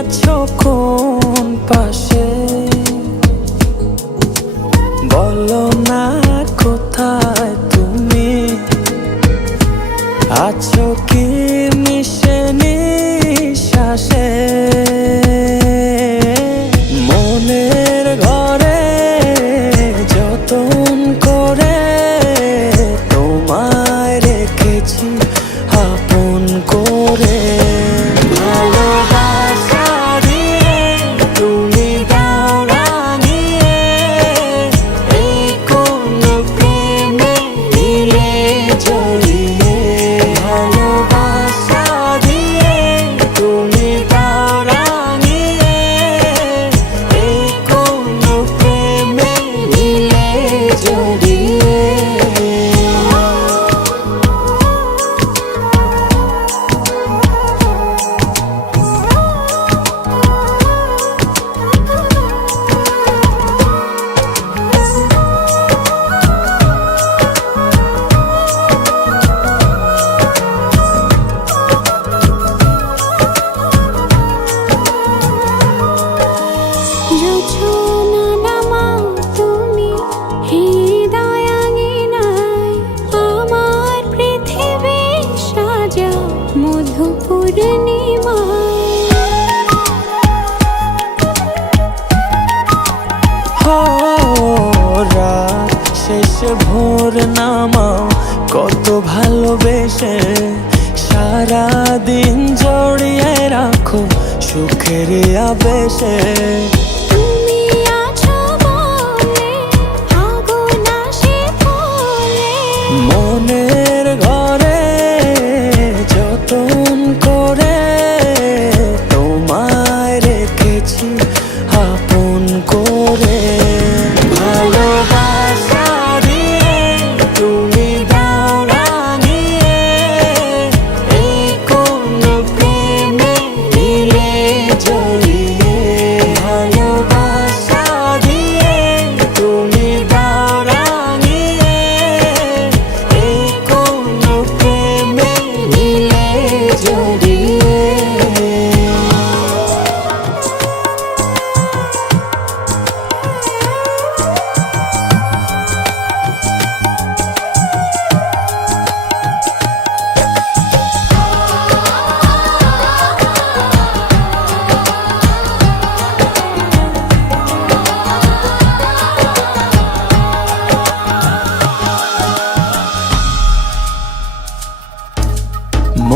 আছো কোন পাশে বলো না কোথায় তুমি? আছো কি রাত শেষ ভোর নামাও কত ভালোবেসে সারা দিন জড়িয়ে রাখো সুখের আবেশে। to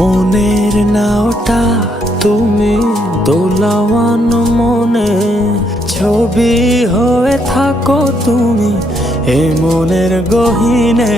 মনের নাওটা তুমি দোলাওয়ান মনে। ছবি হয়ে থাকো তুমি এ মনের গহিনে।